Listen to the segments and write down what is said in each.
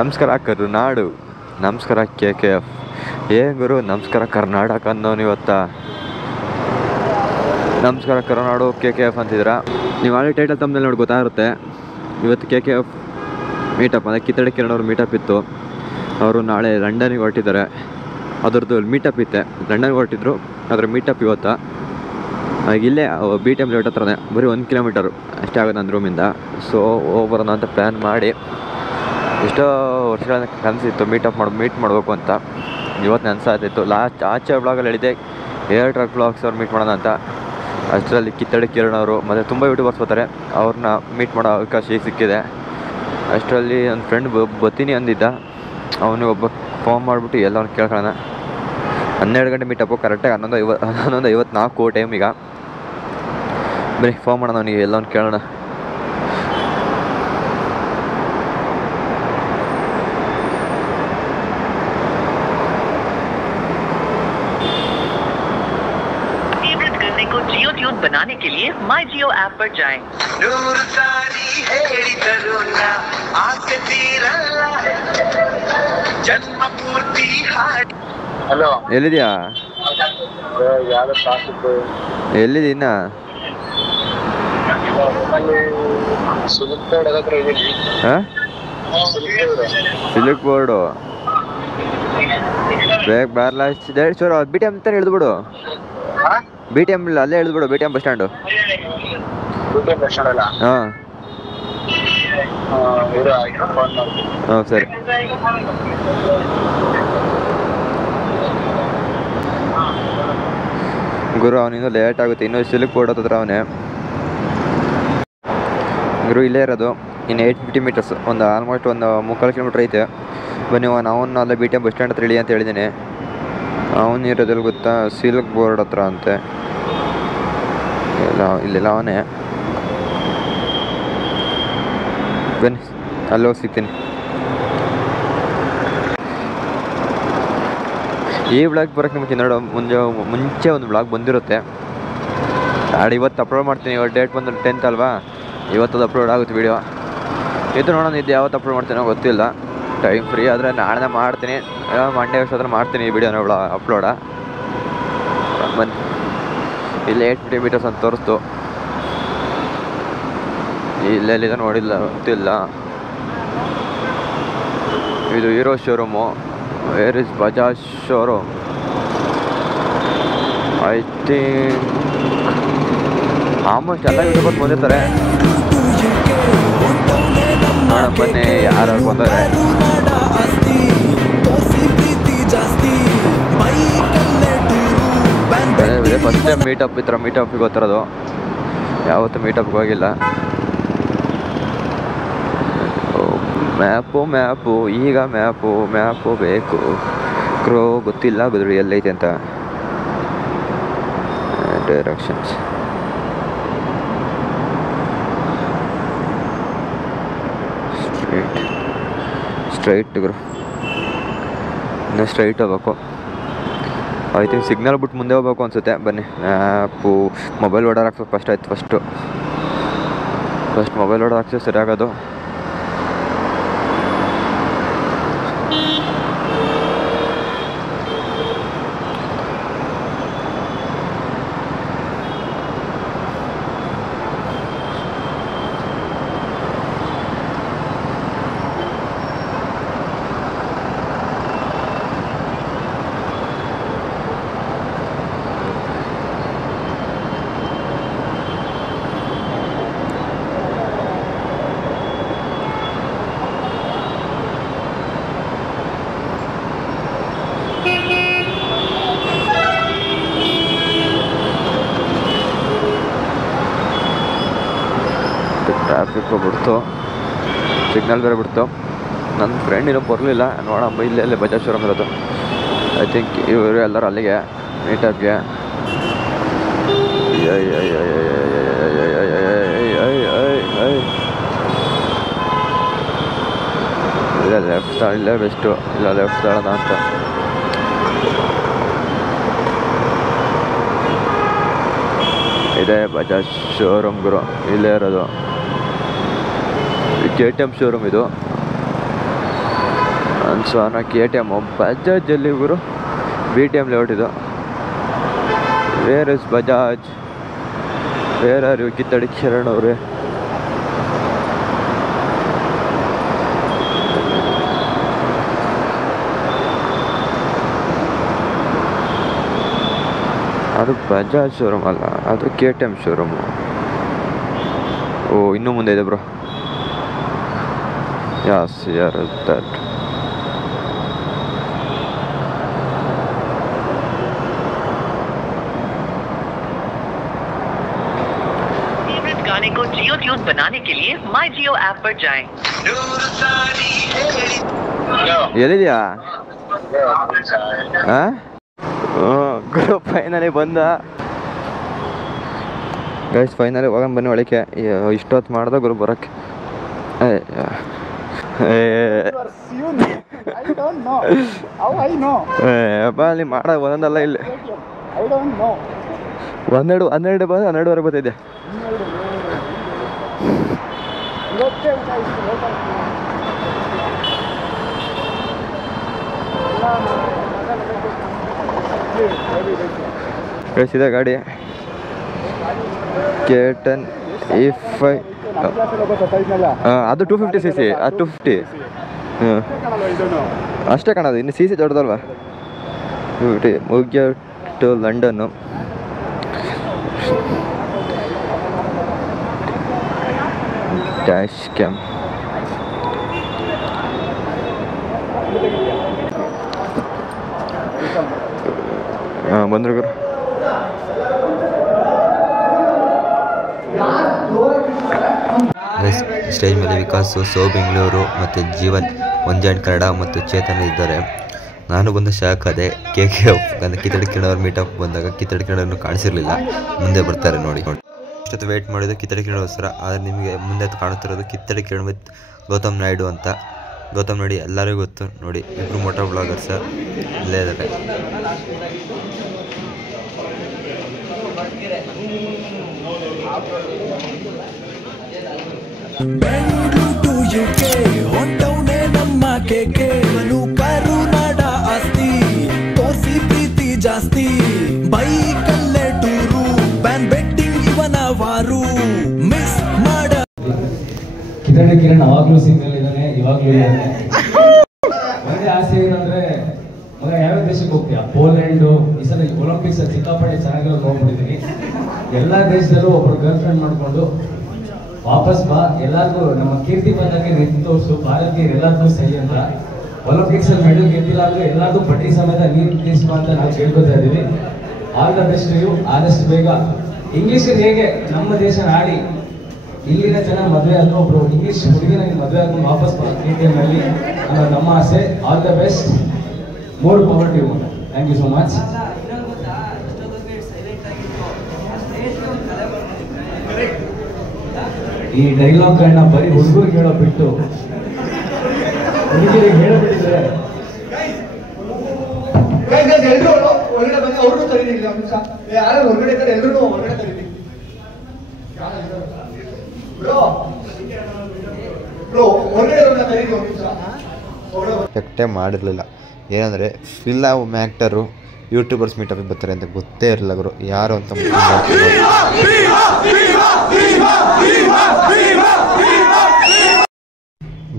ನಮಸ್ಕಾರ ಕರುನಾಡು, ನಮಸ್ಕಾರ KKF. ಏನ್ ಗುರು ನಮಸ್ಕಾರ ಕರ್ನಾಟಕ ಅನ್ನೋನು ಇವತ್ತ. ನಮಸ್ಕಾರ ಕರುನಾಡು KKF ಅಂತಿದ್ರ. ನೀವು ಆಲ್ರೆಡಿ ಟೈಟಲ್ ತಮ್ಮಲ್ಲಿ ನೋಡಿ ಗೊತ್ತಾಗುತ್ತೆ. ಇವತ್ತು KKF ಮೀಟಪ್ ಅಂದರೆ ಕಿತ್ತಳೆ ಕಿರಣ್ ಅವ್ರ ಮೀಟಪ್ ಇತ್ತು. ಅವರು ನಾಳೆ ಲಂಡನ್ಗೆ ಹೊರಟಿದ್ದಾರೆ. ಅದರದ್ದು ಮೀಟಪ್ ಇತ್ತೆ, ಲಂಡನ್ಗೆ ಹೊರಟಿದ್ರು. ಅದರ ಮೀಟಪ್ ಇವತ್ತು ಇಲ್ಲೇ BTM ಲೇಟ್ ಹತ್ರನೇ, ಬರೀ 1 ಕಿಲೋಮೀಟರು ಅಷ್ಟೇ ಆಗೋದು ನನ್ನ ರೂಮಿಂದ. ಸೊ ಹೋಗ್ಬರೋಣ ಅಂತ ಪ್ಲ್ಯಾನ್ ಮಾಡಿ, ಎಷ್ಟೋ ವರ್ಷಗಳ ಕನಸಿತ್ತು ಮೀಟ್ ಮಾಡಬೇಕು ಅಂತ. ಇವತ್ತು ನೆನಸಾಗ್ತಿತ್ತು. ಆಚೆ ಬ್ಲಾಗಲ್ಲಿ ಹೇಳಿದ್ದೆ ಏರ್ ಟ್ರಕ್ ಬ್ಲಾಗ್ಸ್ ಅವ್ರು ಮೀಟ್ ಮಾಡೋಣ ಅಂತ. ಅಷ್ಟರಲ್ಲಿ ಕಿತ್ತಳೆ ಕಿರಣ್ ಅವರು ಮತ್ತು ತುಂಬ ಯೂಟ್ಯೂಬರ್ಸ್ ಬರ್ತಾರೆ, ಅವ್ರನ್ನ ಮೀಟ್ ಮಾಡೋ ಅವಕಾಶ ಈಗ ಸಿಕ್ಕಿದೆ. ಅಷ್ಟರಲ್ಲಿ ನನ್ನ ಫ್ರೆಂಡ್ ಬರ್ತೀನಿ ಅಂದಿದ್ದ. ಅವನಿಗೆ ಒಬ್ಬ ಫೋನ್ ಮಾಡಿಬಿಟ್ಟು ಎಲ್ಲವನ್ನ ಕೇಳ್ಕೊಳ್ಳೋಣ. 12 ಗಂಟೆ ಮೀಟಪ್ಪು, ಕರೆಕ್ಟಾಗಿ 11:54 ಟೈಮ್. ಈಗ ಬರೀ ಫೋನ್ ಮಾಡೋಣ ಅವನಿಗೆ, ಎಲ್ಲವನ್ನ ಕೇಳೋಣ. बनाने के लिए माई जियो ऐप पर जाएं। ಹಲೋ, ಎಲ್ಲಿದ್ಯಾ? ಎಲ್ಲಿದ್ದೀನ? ಸಿಲ್ಕ್ ಬೋರ್ಡು ಬೇಗ ಬಾರ್ಲ. ಸರ್ BTM ಅಂತ ಹಿಡಿದ್ಬಿಡು. BTM ಇಲ್ಲ, ಅಲ್ಲೇ ಹಿಡಿದ್ಬಿಡು. BTM bus stand. ಹಾಂ ಹಾಂ ಸರಿ. ಗುರು ಅವನಿಂದ ಲೇಟ್ ಆಗುತ್ತೆ, ಇನ್ನೂ ಸಿಲ್ಕ್ ಬೋರ್ಡ್ ಹತ್ತಿರ ಅವನೇ. ಗುರು ಇಲ್ಲೇ ಇರೋದು, ಇನ್ನು 850 ಮೀಟರ್ಸ್, ಆಲ್ಮೋಸ್ಟ್ ಒಂದು 3/4 ಕಿಲೋಮೀಟ್ರ್ ಐತೆ. ಬನ್ನಿ, ಅವನ್ನ ಅಲ್ಲೇ BTM ಬಸ್ ಸ್ಟ್ಯಾಂಡ್ ಹತ್ರ ಇಳಿ ಅಂತ ಹೇಳಿದ್ದೀನಿ. ಅವನು ಇರೋದಲ್ಲಿ ಗೊತ್ತಾ, ಸಿಲ್ಕ್ ಬೋರ್ಡ್ ಹತ್ರ ಅಂತೆ. ಇಲ್ಲೆಲ್ಲ ಅವನೇ. ಬನ್ನಿ, ಅಲ್ಲೋಗಿ ಸಿಗ್ತೀನಿ. ಈ ಬ್ಲಾಗ್ ಬರೋಕ್ಕೆ ಮುಂಚೆ ಮುಂಚೆ ಒಂದು ಬ್ಲಾಗ್ ಬಂದಿರುತ್ತೆ. ಇವತ್ತು ಅಪ್ಲೋಡ್ ಮಾಡ್ತೀನಿ. ಇವತ್ತು ಡೇಟ್ ಬಂದು 10th ಅಲ್ವಾ, ಇವತ್ತದು ಅಪ್ಲೋಡ್ ಆಗುತ್ತೆ ವೀಡಿಯೋ. ಇದು ನೋಡೋಣ, ಇದು ಯಾವತ್ತು ಅಪ್ಲೋಡ್ ಮಾಡ್ತೀನೋ ಗೊತ್ತಿಲ್ಲ. ಟೈಮ್ ಫ್ರೀ ಆದರೆ ನಾಳೆ ಮಾಡ್ತೀನಿ, ಮಂಡೇ ಅಷ್ಟೊತ್ತರ ಮಾಡ್ತೀನಿ ಈ ವಿಡಿಯೋನ ಅಪ್ಲೋಡ. ಬನ್ನಿ, ಇಲ್ಲಿ 850 ಮೀಟರ್ಸ್ ಅಂತ ತೋರಿಸ್ತು. ಇಲ್ಲೆಲ್ಲಿದೆ ನೋಡಿಲ್ಲ, ಗೊತ್ತಿಲ್ಲ. ಇದು hero showroom. Wear is Bajaj showroom? I think almost ಎಲ್ಲ ಯೂಟ್ಯೂಬರ್ಸ್ ಬಂದಿರ್ತಾರೆ. ನೋಡೋಣ ಬನ್ನಿ ಯಾರು ಬಂದರೆ. ಫಸ್ಟ್ ಟೈಮ್ ಮೀಟಪ್ಗೆ ಗೊತ್ತಿರೋದು, ಯಾವತ್ತೂ ಮೀಟಪ್ಗೆ ಹೋಗಿಲ್ಲ. ಮ್ಯಾಪು ಈಗ ಮ್ಯಾಪು ಬೇಕು. ಕ್ರೋ ಗೊತ್ತಿಲ್ಲ, ಗುದ್ರು ಎಲ್ಲೈತೆ ಅಂತ. ಡೈರೆಕ್ಷನ್ಸ್ ಸ್ಟ್ರೈಟ್ ಗುರು, ಇನ್ನು ಸ್ಟ್ರೈಟ್ ಹೋಗ್ಬೇಕು. ಐ ಥಿಂಕ್ ಸಿಗ್ನಲ್ ಬಿಟ್ಟು ಮುಂದೆ ಹೋಗ್ಬೇಕು ಅನಿಸುತ್ತೆ. ಬನ್ನಿ, ಮ್ಯಾಪು ಮೊಬೈಲ್ ಓಡರ್ ಹಾಕ್ಸೋದು ಫಸ್ಟ್ ಆಯ್ತು. ಫಸ್ಟ್ ಮೊಬೈಲ್ ಓಡರ್ ಹಾಕ್ಸೋದು ಸರಿಯಾಗೋದು. ಟ್ರಾಫಿಕ್ ಬಿಡ್ತು, ಸಿಗ್ನಲ್ ಬೇರೆ ಬಿಡ್ತು. ನನ್ನ ಫ್ರೆಂಡ್ ಇನ್ನೂ ಬರಲಿಲ್ಲ. ನೋಡಮ್ಮ, ಇಲ್ಲೇ ಬಜಾಜ್ ಶೋರೂಮ್ ಇರೋದು. ಐ ಥಿಂಕ್ ಇವರು ಎಲ್ಲರೂ ಅಲ್ಲಿಗೆ ಮೀಟಪ್ಗೆ. ಇಲ್ಲ ಲೆಫ್ಟ್ ತಾಳ, ಇಲ್ಲೇ ಬೆಸ್ಟು. ಇಲ್ಲ ಲೆಫ್ಟ್ ತಾಳದ ಅಂತ. ಇದೆ ಬಜಾಜ್ ಶೋರೂಮ್ ಗುರು, ಇಲ್ಲೇ ಇರೋದು. KTM ಶೋರೂಮ್ ಇದು. ಅನ್ಸೋನ KTM ಬಜಾಜಲ್ಲಿ ಗುರು BTM ಲೇಔಟ್ ಇದು. Where is Bajaj, where are you ಕಿತ್ತಡಿ ಕಿರಣ್ ಅವರೇ? ಅದು ಬಜಾಜ್ ಶೋರೂಮ್ ಅಲ್ಲ, ಅದು KTM ಶೋರೂಮು. ಓ ಇನ್ನೂ ಮುಂದೆ ಇದೆ ಬ್ರೋ. ಯಾಸ್ ಯಾರ್ ದಟ್. फेवरेट गाने को जियो ट्यून बनाने के लिए माई जियो ऐप पर जाएं। ಎಲ್ಲಿದ್ಯಾ? ಗುರು ಫೈನಲಿ ಬಂದ ಗೈಸ್. ಫೈನಲಿ ಹೋಗೋಣ ಬನ್ನಿ ಒಳಕ್ಕೆ. ಇಷ್ಟೊತ್ತು ಮಾಡ್ದ ಗುರು ಬರೋಕ್ಕೆ. ಅಲ್ಲಿ ಮಾಡ ಒಂದೊಂದಲ್ಲ ಇಲ್ಲಿ 12 ಬಂದು 12ವರೆಗೆ ಬರ್ತಿದ್ದೆ. ಕಳಿಸಿದ ಗಾಡಿ K10 E5. ಅದು 250cc. ಅದು 250. ಅಷ್ಟೇ ಕಾಣೋದು, ಇನ್ನು CC ದೊಡ್ಡದಲ್ವಾ? ಮುಗಿಯ ಟು ಲಂಡನ್ನು. ಡ್ಯಾಶ್ ಕ್ಯಾಮ್ ಬಂದ್ರು ಗುರು. ಸ್ಟೇಜ್ ಮೇಲೆ ವಿಕಾಸ್, ಸೋ ಬೆಂಗಳೂರು ಮತ್ತು ಜೀವನ್, ಒಂಜಾಂಡ್ ಕನ್ನಡ ಮತ್ತು ಚೇತನ್ ಇದ್ದಾರೆ. ನಾನು ಬಂದು ಶಾಕ್ ಅದೇ. KKF ಕಿತ್ತಡಿ ಕಿರಣ್ ಮೀಟಪ್ ಬಂದಾಗ ಕಿತ್ತಡಿ ಕಿರಣ್ ಕಾಣಿಸಿರಲಿಲ್ಲ. ಮುಂದೆ ಬರ್ತಾರೆ ನೋಡಿ. ಇಷ್ಟೊತ್ತು ವೇಟ್ ಮಾಡಿದ್ದು ಕಿತ್ತಡಿ ಕಿರಣೋಸ್ಕರ. ಆದರೆ ನಿಮಗೆ ಮುಂದೆ ಕಾಣುತ್ತಿರೋದು ಕಿತ್ತಡಿ ಕಿರಣ್ ವಿತ್ ಗೌತಮ್ ನಾಯ್ಡು ಅಂತ. ಗೌತಮ್ ನಾಯ್ಡು ಎಲ್ಲರಿಗೂ ಗೊತ್ತು ನೋಡಿ. ಇಬ್ಬರು ಮೋಟೋ ಬ್ಲಾಗರ್ಸ್ ಇಲ್ಲೇ ಇದ್ದಾರೆ. ನಮ್ಮ ಕೇಕೇನು ಕರುನಾಡ ಆಸ್ತಿ ತೋರಿಸಿ ಪ್ರೀತಿ ಜಾಸ್ತಿ ಬೈಕಲ್ಲೇ ಟೂರು ಬ್ಯಾನ್ ಬೆಟ್ಟಿಂಗ್ ಇವನ ವಾರು ಮಿಸ್ ಮಾಡ. ಕಿತ್ತಡಿ ಕಿರಣ್ ಅವಾಗ್ಲೂ ಸಿಂಗಲ್ ಇದ್ದಾನೆ, ಇವಾಗ್ಲೂ ಇದ್ದಾನೆ. ಒಂದೇ ಆಸೆ ಏನಂದ್ರೆ ಮಗ ಯಾವ್ಯಾವ ದೇಶಕ್ಕೆ ಹೋಗ್ತೀಯಾ? ಪೋಲೆಂಡು, ಈ ಸಲ ಒಲಿಂಪಿಕ್ಸ್ ಸಿಕ್ಕಾಪಟ್ಟೆ ಚೆನ್ನಾಗಿರೋದು ನೋಡ್ಬಿಟ್ಟಿದ್ದೀನಿ. ಎಲ್ಲ ದೇಶದಲ್ಲೂ ಒಬ್ರು ಗರ್ಲ್ ಫ್ರೆಂಡ್ ಮಾಡ್ಕೊಂಡು ವಾಪಸ್ ಬಾ, ಎಲ್ಲರಿಗೂ ನಮ್ಮ ಕೀರ್ತಿ ಬಂದಾಗೆ ನಿಂತು ತೋರಿಸು, ಭಾರತೀಯರು ಎಲ್ಲರಿಗೂ ಸಹಿ ಅಂತ. ಒಲಿಂಪಿಕ್ಸ್ ಅಲ್ಲಿ ಮೆಡಲ್ ಗೆದ್ದಿಲ್ಲ ಅಂದ್ರೆ ಎಲ್ಲರಿಗೂ ಬಡ್ಡಿ ಸಮೇತ ನೀರು ತೀರಿಸುವ ಅಂತ ನಾವು ಕೇಳ್ಕೊತಾ ಇದ್ದೀವಿ. All the best you. ಆದಷ್ಟು ಬೇಗ ಇಂಗ್ಲಿಷ್ ಹೇಗೆ ನಮ್ಮ ದೇಶ ಆಡಿ ಇಲ್ಲಿನ ಜನ ಮದುವೆ ಆದ್ರೂ ಒಬ್ರು ಇಂಗ್ಲಿಷ್ ಹುಡುಗಿನ ಮದುವೆ ಆದ್ರೂ ವಾಪಸ್ ಬಾ KTM ಅಲ್ಲಿ ಅನ್ನೋದು ನಮ್ಮ ಆಸೆ. All the best, more power to you. Thank you so much. ಈ ಡೈಲಾಗ್ಗಳನ್ನ ಬರೀ ಹುಡುಗರಿಗೆ ಹೇಳೋ ಬಿಟ್ಟು ಹುಡುಗಿರಿಗೆ ಹೇಳಬಿಟ್ಟಿದ್ರೆ ಎಲ್ಲರೂ ಹೊರಗಡೆ ಬಂದು ಅವ್ರಿಗೂ ತರೀರಿ. ಯಾರು ಹೊರಗಡೆ ಇದ್ದಾರೆ ಎಲ್ಲರೂ ಹೊರಗಡೆ ತರೀರಿ. ಹೊರಗಡೆ ತರೀರಿ ಒಂದು ನಿಮಿಷ. ಎಕ್ಟೇ ಮಾಡಿರಲಿಲ್ಲ. ಏನಂದರೆ ಫಿಲ್ಮ್ ಆ್ಯಕ್ಟರು ಯೂಟ್ಯೂಬರ್ಸ್ ಮೀಟಪ್ಗೆ ಬರ್ತಾರೆ ಅಂತ ಗೊತ್ತೇ ಇರಲಿಲ್ಲ ಗುರು. ಯಾರು ಅಂತ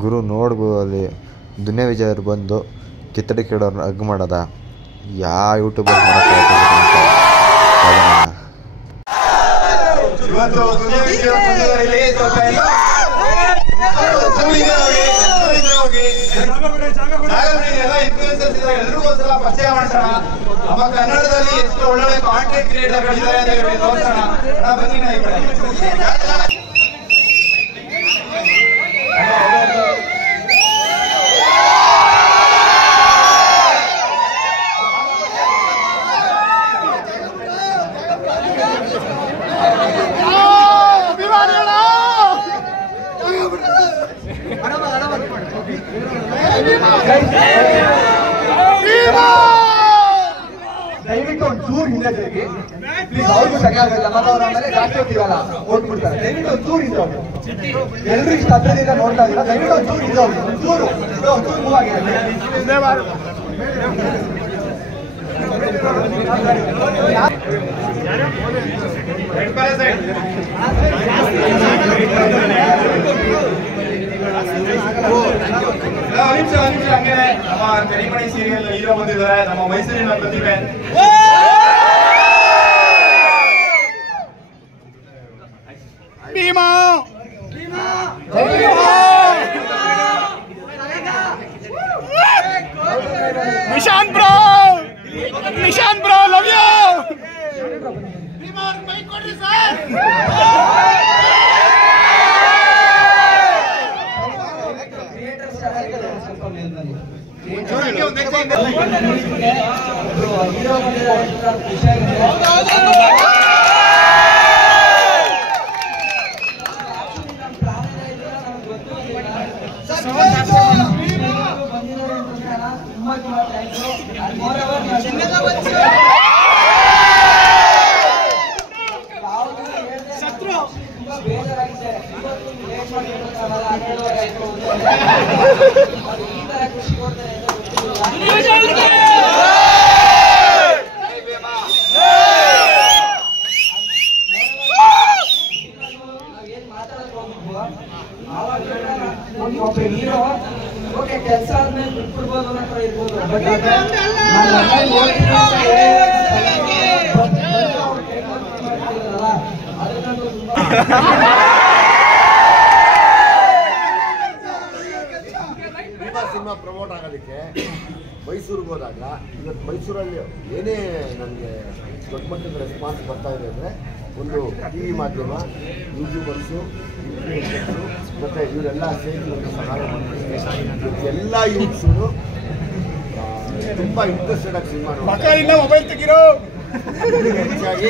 ಗುರು ನೋಡ್ಬೋದು. ಅಲ್ಲಿ ದುನಿಯಾ ವಿಜಯ್ ಅವ್ರು ಬಂದು ಕಿತ್ತಡಿ ಕಿರಣ್ ಹಗ್ ಮಾಡೋದ. ಯಾವ ಯೂಟ್ಯೂಬರ್ ಎಲ್ರಿಗೂ ಒಂದ್ಸಲ ಪರಿಚಯ ಮಾಡ್ಸೋಣ. ನಮ್ಮ ಕನ್ನಡದಲ್ಲಿ ಎಷ್ಟು ಒಳ್ಳೊಳ್ಳೆ ಕಾಂಟೆಂಟ್ ಕ್ರಿಯೇಟರ್ಗಳಿದ್ದಾರೆ ಅಂತ ಹೇಳಿ ನೋಡ್ಸೋಣ. ಬನ್ನಿ ನಾ ಈ ಕಡೆ. ದಯವಿಟ್ಟು ಒಂದು ಚೂರು ಹಿಂದೆ ತಿರುಗಿ ಪ್ಲೀಸ್. ಅವ್ರಿಗೂ ಸರಿಯಾಗಲ್ಲ ಮತ್ತೆ ಅವ್ರ ಆಮೇಲೆ ಜಾಸ್ತಿ ಹೋಗ್ತೀವಲ್ಲ ಓದ್ಬಿಡ್ತಾರೆ. ದಯವಿಟ್ಟು ಒಂದು ಚೂರು ಹಿಂದೆ ಹೋಗಿ. ಎಲ್ಲರೂ ಇಷ್ಟು ಹತ್ತಿರದಿಂದ ನೋಡ್ತಾ ಇದ್ದೀರಾ, ದಯವಿಟ್ಟು ಒಂದು ಚೂರು ಹಿಂದೆ ಹೋಗಿ. ಒಂಚೂರು ಮೂವ್ ಆಗಿದೆ. ಹಂಗೆ ನಮ್ಮ ಕರಿಮಣಿ ಸೀರಿಯಲ್ ಹೀರೋ ಬಂದಿದ್ದಾರೆ, ನಮ್ಮ ಮೈಸೂರಿನ ಪ್ರತಿಭೆ. Nishant bro love you. ಕೆಲಸ ಆದ್ಮೇಲೆ ಬಿಟ್ಬಿಡ್ಬೋದು ಅನ್ನೋ ಥರ ಇರ್ಬೋದು. ಬಟ್ ಸಿನಿಮಾ ಪ್ರಮೋಟ್ ಆಗೋದಕ್ಕೆ ಮೈಸೂರಿಗೆ ಹೋದಾಗ ಇವತ್ತು ಮೈಸೂರಲ್ಲಿ ಏನೇ ನನಗೆ ದೊಡ್ಡ ಮಟ್ಟದ ರೆಸ್ಪಾನ್ಸ್ ಬರ್ತಾ ಇದೆ ಅಂದರೆ ಒಂದು ಟಿ ವಿ ಮಾಧ್ಯಮ, ಯೂಟ್ಯೂಬರ್ಸು, ಇನ್ಫ್ಲೂಯೆನ್ಸರ್ಸು ಮತ್ತು ಇವರೆಲ್ಲ ಸೇರಿ ಒಂದು ಸಹಾಯ ಮಾಡ್ತಾರೆ. ಎಲ್ಲ ಯೂತ್ಸು ತುಂಬ ಇಂಟ್ರೆಸ್ಟೆಡ್ ಆಗಿ ಸಿನಿಮಾ ನೋಡಿ ಮೊಬೈಲ್ ತೆಗಿರೋ ಹೆಚ್ಚಾಗಿ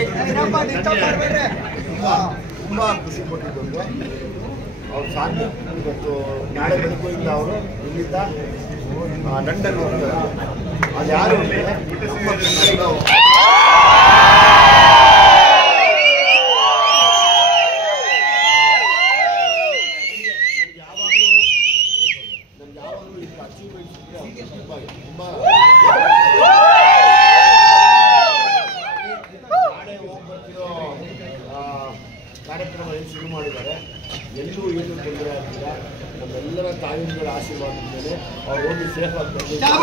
ತುಂಬ ಖುಷಿ ಕೊಟ್ಟಿದ್ದು ಅವ್ರು ಸಾಧ್ಯ. ಇವತ್ತು ನಾಳೆ ಬೆಳಗ್ಗೆಯಿಂದ ಅವರು ಇಲ್ಲಿಂದ ಲಂಡನ್ ಹೋಗ್ತಾರೆ. ಅದು ಯಾರು ಯಾವಾಗಲೂ ಈಗ ಅಚೀವ್ಮೆಂಟ್ಸ್ ಇದ್ದರೆ ತುಂಬ ನಾಳೆ ಹೋಗಿ ಬರ್ತಿರೋ ಕಾರ್ಯಕ್ರಮ ಏನು ಶುರು ಮಾಡಿದ್ದಾರೆ. ಎಲ್ಲೂ ಏನು ತೊಂದರೆ ಆಗ್ತಿಲ್ಲ. ನಮ್ಮೆಲ್ಲರ ತಾಯಿಗಳ ಆಶೀರ್ವಾದದ ಮೇಲೆ ಅವ್ರು ಹೋಗಿ ಸೇಫ್ ಆಗಿ ಬಂದಿದ್ದಾರೆ.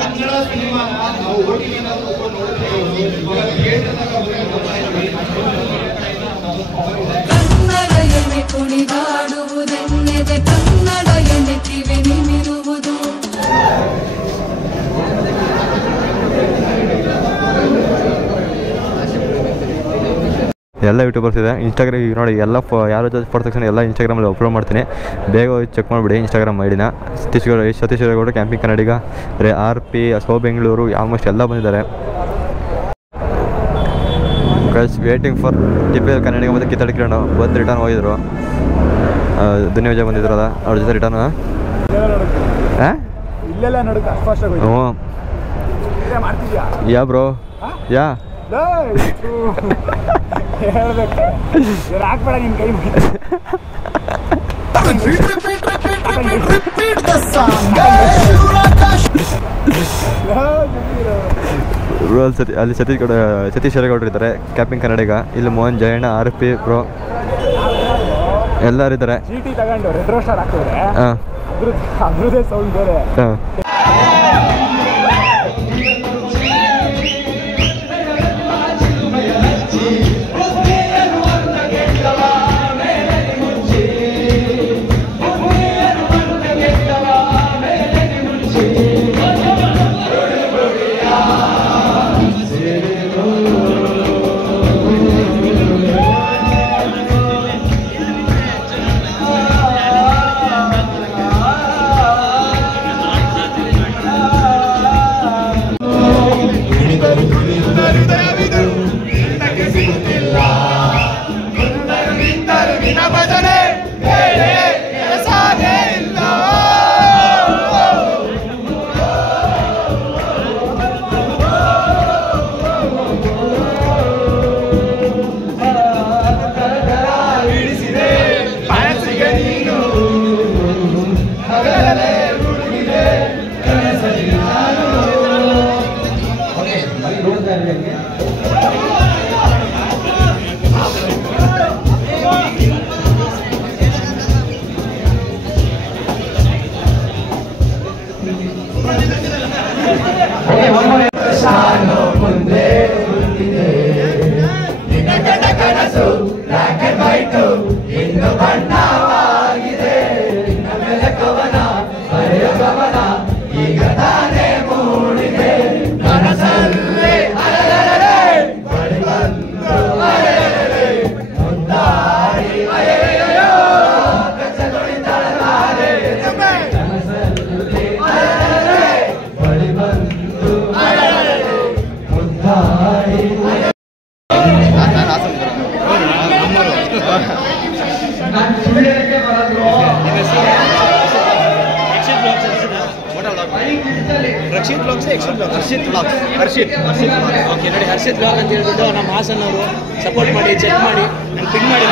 ಕನ್ನಡ ಸಿನಿಮಾ ನಾವು ಕನ್ನಡ ಎಣ್ಣೆ ಕುಣಿದಾಡುವುದೆನ್ನೆದೆ, ಕನ್ನಡ ಎಣ್ಣೆ ಕಿವಿ ನಿಮಿರುವುದು. ಎಲ್ಲ ಯೂಟ್ಯೂಬರ್ಸ್ ಇದೆ. ಇನ್ಸ್ಟಾಗ್ರಾಮ್ ಈಗ ನೋಡಿ ಎಲ್ಲ ಯಾರು ಫೋಟೋ ತಕ್ಷಣ ಎಲ್ಲ ಇನ್ಸ್ಟಾಗ್ರಾಮಲ್ಲಿ ಅಪ್ಲೋಡ್ ಮಾಡ್ತೀನಿ. ಬೇಗ ಹೋಗಿ ಚೆಕ್ ಮಾಡಿಬಿಡಿ ಇನ್ಸ್ಟಾಗ್ರಾಮ್ ಐಡಿನ. ಸತೀಶ್ ಗೌಡ ಕ್ಯಾಂಪಿಂಗ್ ಕನ್ನಡಿಗ, RP, ಸೋ ಬೆಂಗಳೂರು, ಆಲ್ಮೋಸ್ಟ್ ಎಲ್ಲ ಬಂದಿದ್ದಾರೆ. ವೇಟಿಂಗ್ ಫಾರ್ TPL ಕನ್ನಡಿಗ ಮತ್ತು ಕಿತ್ತಳೆ ಕಿರಣ್ ಬಂದು ರಿಟರ್ನ್ ಹೋಗಿದ್ರು. ಧನ್ಯವಾದ ಬಂದಿದ್ರಲ್ಲ ಅವ್ರ ಜೊತೆ ರಿಟರ್ನ್. ಹ್ಞೂ ಯಾ ಬ್ರೋ ಯಾ ಹಾಕ್ಬೇಡ ನಿನ್ ಕೈ ಅಲ್ಲಿ ಸತೀಶ್ ಗೌಡ್ರು ಇದ್ದಾರೆ ಕ್ಯಾಂಪಿಂಗ್ ಕನ್ನಡಿಗ. ಇಲ್ಲಿ ಮೋಹನ್, ಜಯಣ್ಣ, RP ಬ್ರೋ ಎಲ್ಲರೂ ಇದ್ದಾರೆ. ತಗೊಂಡು ರೆಟ್ರೋ ಸ್ಟಾರ್ ಹಾಕಿದ್ರೆ ಹಾಂ ಅದ್ರದ್ದೇ ಸೌಂಡ್ ಬೇರೆ. ಹಾಂ ಇಂದು ಬಣ್ಣವಾಗಿದೆ ನಮ್ಮೆಲ್ಲ ಕವನ ಬರೆಯ ಕವನ ಈಗ ತಾನೇ ಮೂಡಿದೆ ಕನಸಲ್ಲೇ ಅಲೆಯಲೆಲೆ ಬಳಿ ಬಂದು ಅಲೆಯಲೆಲೆ ಮುದ್ದಾಡಿ ಅಯ್ಯಯ್ಯೋ ಕಚಗುಳಿತಳಲಾರೆ ಕನಸಲ್ಲೇ ಅಲೆಯಲೆಲೆ ಬಳಿ ಬಂದು ಅಲೆಯಲೆಲೆ ಮುದ್ದಾಡಿ ಓಕೆ ನೋಡಿ ಹರ್ಷಿತ್ ಬ್ಲಾಗ್ ಅಂತ ಹೇಳ್ಬಿಟ್ಟು ನಮ್ಮ ಹಾಸನ್ ಅವರು ಸಪೋರ್ಟ್ ಮಾಡಿ ಚೆಕ್ ಮಾಡಿ ನಾನು ಪಿನ್ ಮಾಡಿ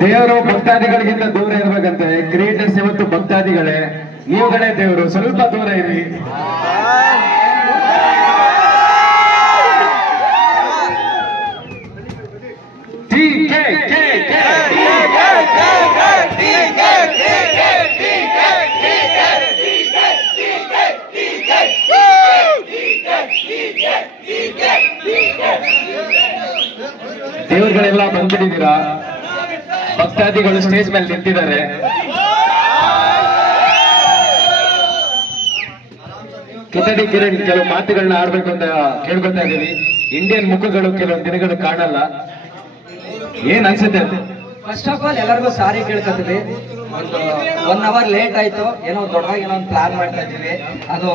ದೇವರು ಭಕ್ತಾದಿಗಳಿಗಿಂತ ದೂರ ಇರ್ಬೇಕಂತೆ. ಕ್ರಿಯೇಟರ್ಸ್ ಇವತ್ತು ಭಕ್ತಾದಿಗಳೇ, ನೀವುಗಳೇ ದೇವರು, ಸ್ವಲ್ಪ ದೂರ ಇರಿ. ದೇವರುಗಳೆಲ್ಲ ಬಂದ್ಬಿಟ್ಟಿದ್ದೀರಾ, ಭಕ್ತಾದಿಗಳು ಸ್ಟೇಜ್ ಮೇಲೆ ನಿಂತಿದ್ದಾರೆ. ಕಿತಡಿ ಕಿರಣ್ ಕೆಲವು ಮಾತುಗಳನ್ನ ಆಡ್ಬೇಕು ಅಂತ ಕೇಳ್ಕೊತಾ ಇದೀವಿ. ಇಂಡಿಯನ್ ಮುಖಗಳು ಕೆಲವೊಂದು ದಿನಗಳು ಕಾಣಲ್ಲ, ಏನ್ ಅನ್ಸುತ್ತೆ? ಫಸ್ಟ್ ಆಫ್ ಆಲ್ ಎಲ್ಲರಿಗೂ ಸಾರಿ ಕೇಳ್ಕೊತೀವಿ. ಒಂದು 1 hour ಲೇಟ್ ಆಯ್ತು, ಏನೋ ದೊಡ್ಡದಾಗಿ ಏನೋ ಒಂದು ಪ್ಲಾನ್ ಮಾಡ್ತಾ ಇದ್ದೀವಿ, ಅದು